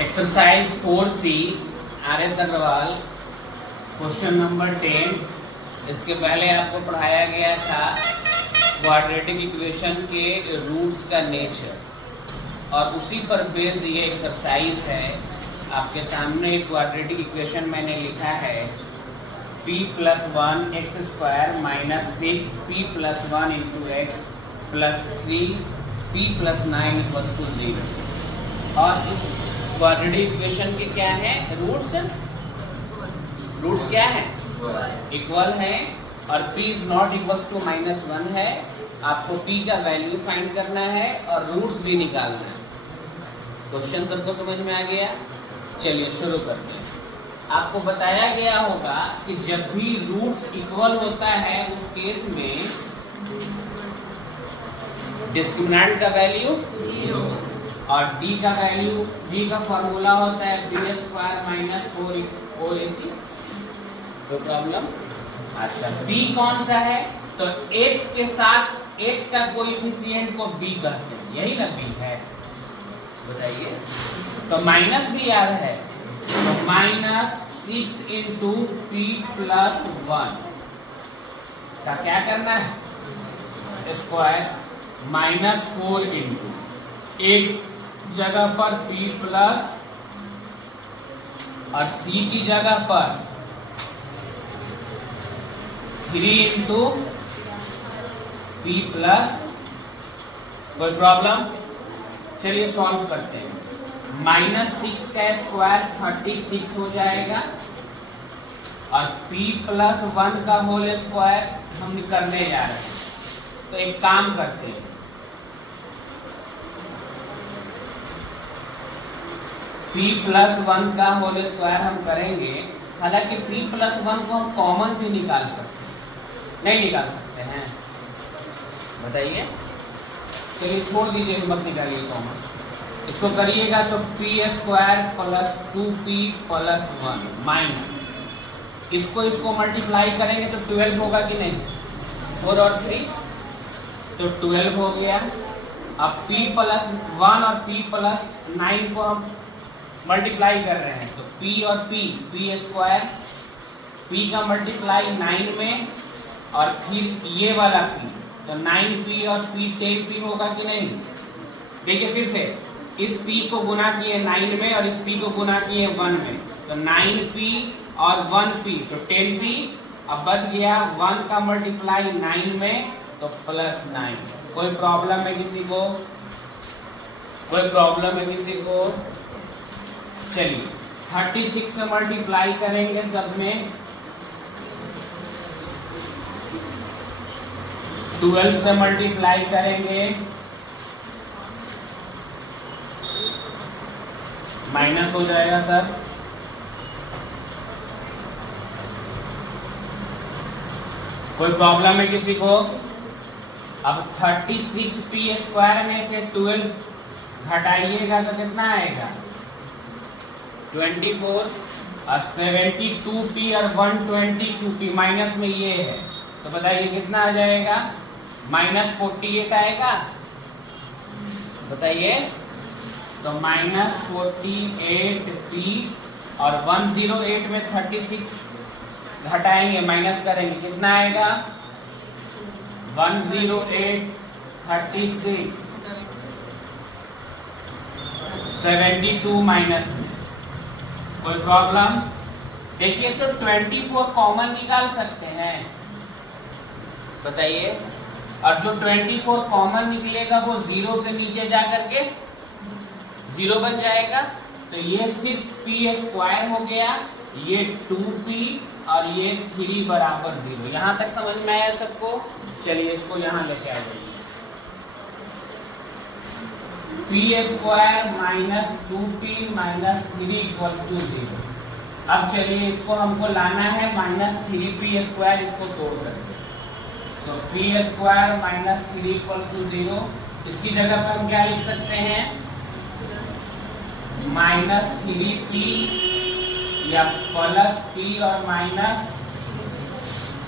Exercise 4C RS Agarwal question number 10। इसके पहले आपको पढ़ाया गया था क्वाड्रेटिक इक्वेशन के रूट्स का नेचर और उसी पर बेस्ड ये एक्सरसाइज है। आपके सामने एक क्वाड्रेटिक इक्वेशन मैंने लिखा है p+1 x² minus 6p + 1 × x plus 3p + 9 = 0। और इस क्वाड्रेटिक इक्वेशन के क्या है रूट्स क्या है इक्वल है और p is not equals to -1 है। आपको p का वैल्यू फाइंड करना है और रूट्स भी निकालना है। क्वेश्चन सबको समझ में आ गया? चलिए शुरू करते हैं। आपको बताया गया होगा कि जब भी रूट्स इक्वल होता है उस केस में डिस्क्रिमिनेंट का वैल्यू 0 और d का वैल्यू, d का फॉर्मूला होता है b² - 4ac। कोई प्रॉब्लम? अच्छा, d कौन सा है? तो x के साथ x का कोएफिशिएंट को b कहते हैं, यही ना b है, बताइए। तो माइनस भी याद है, तो -6 × p + 1 का क्या करना है स्क्वायर -4 × एक जगह पर p प्लस और c की जगह पर 3 × p प्लस। कोई प्रॉब्लम? चलिए सॉल्व करते हैं। -6 का स्क्वायर 36 हो जाएगा और p + 1 का होल स्क्वायर हम करने जा रहे हैं। तो एक काम करते हैं, p + 1 का होल स्क्वायर हम करेंगे। हालांकि p + 1 को हम कॉमन भी निकाल सकते हैं, नहीं निकाल सकते हैं? बताइए। चलिए छोड़ दीजिए, मत निकालिए कॉमन। इसको करिएगा तो p² + 2p + 1 माइनस इसको मल्टीप्लाई करेंगे तो 12 होगा कि नहीं? 4 और 3 तो 12 हो गया। अब p + 1 और p + 9 को हम मल्टीप्लाई कर रहे हैं तो p और p² p का मल्टीप्लाई 9 में और फिर ये वाला p, तो 9p और p 10p होगा कि नहीं? देखिए फिर से इस p को गुना किए 9 में और इस p को गुना किए 1 में, तो 9p और 1p तो 10p। अब बच गया 1 का मल्टीप्लाई 9 में तो +9। कोई प्रॉब्लम है किसी को? कोई प्रॉब्लम है किसी को? चलिए 36 से मल्टीप्लाई करेंगे सब में, 12 से मल्टीप्लाई करेंगे, माइनस हो जाएगा सर। कोई प्रॉब्लम है किसी को? अब 36p² में से 12 घटाइएगा तो कितना आएगा? 24 और 72p और 122p माइनस में ये है, तो बताइए कितना आ जाएगा? -48 आएगा, बताइए। तो -48p और 108 में 36 घटाएंगे, माइनस करेंगे, कितना आएगा? 108 36 72 माइनस में। कोई प्रॉब्लम? देखिए तो 24 कॉमन निकाल सकते हैं, बताइए। और जो 24 कॉमन निकलेगा वो 0 के नीचे जा करके 0 बन जाएगा। तो ये सिर्फ p² हो गया, ये 2p और ये 3 = 0। यहाँ तक समझ में आया सबको? चलिए इसको यहाँ लेके आ जाइए। p² - 2p - 3 = 0। अब चलिए इसको हमको लाना है -3p², इसको तोड़ करके, तो p² - 3 = 0। इसकी जगह पर हम क्या लिख सकते हैं? -3p या +p और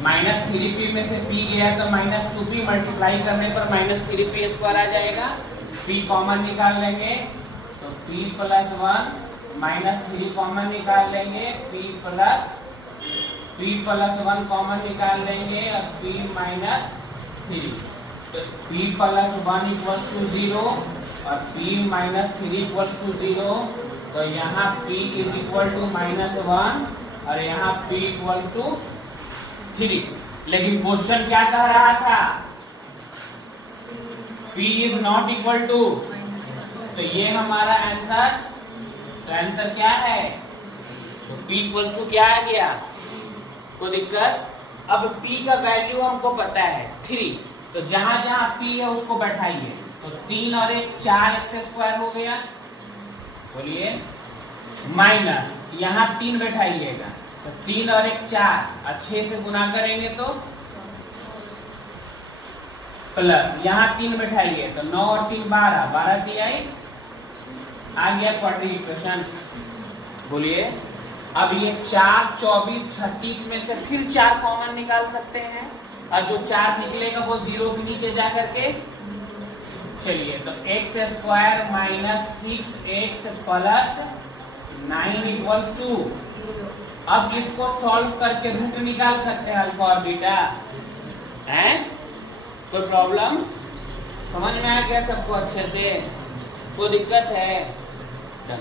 -3p में से p गया तो -2p मल्टीप्लाई करने पर -3p² आ जाएगा। p कॉमन निकाल लेंगे तो p + 1 -3 कॉमन निकाल लेंगे, p प्लस 1 कॉमन निकाल लेंगे और p माइनस 3, तो p प्लस 1 इक्वल्स टू 0 और p माइनस 3 इक्वल्स टू 0, तो यहाँ p इज इक्वल टू -1 और यहाँ p इक्वल्स टू 3। लेकिन क्वेश्चन क्या कह रहा था? p is not equal to, तो ये हमारा आंसर, तो आंसर क्या है? तो p इक्वल्स टू क्या आ गया? कोई दिक्कत? अब p का वैल्यू हमको पता है 3, तो जहां जहां p है उसको बैठाइए, तो 3 और 1 4x² हो गया, बोलिए, माइनस यहाँ 3 बैठाइएगा, तो 3 और 1 4 और 6 से गुना करेंगे तो प्लस यहाँ 3 बैठाइए, तो 9 और 3 12, 12 की आई आ गया क्वाड्रेटिक इक्वेशन। बोलिए, अब ये 4 24 36 में से फिर 4 कॉमन निकाल सकते हैं, और जो 4 निकलेगा वो 0 के नीचे जा करके, चलिए, तो x² minus 6x plus 9 equals to, अब इसको सॉल्व करके रूट निकाल सकते हैं अल्फा और बीटा, हैं? कोई प्रॉब्लम? समझ में आ गया सबको अच्छे से? कोई दिक्कत है? डन।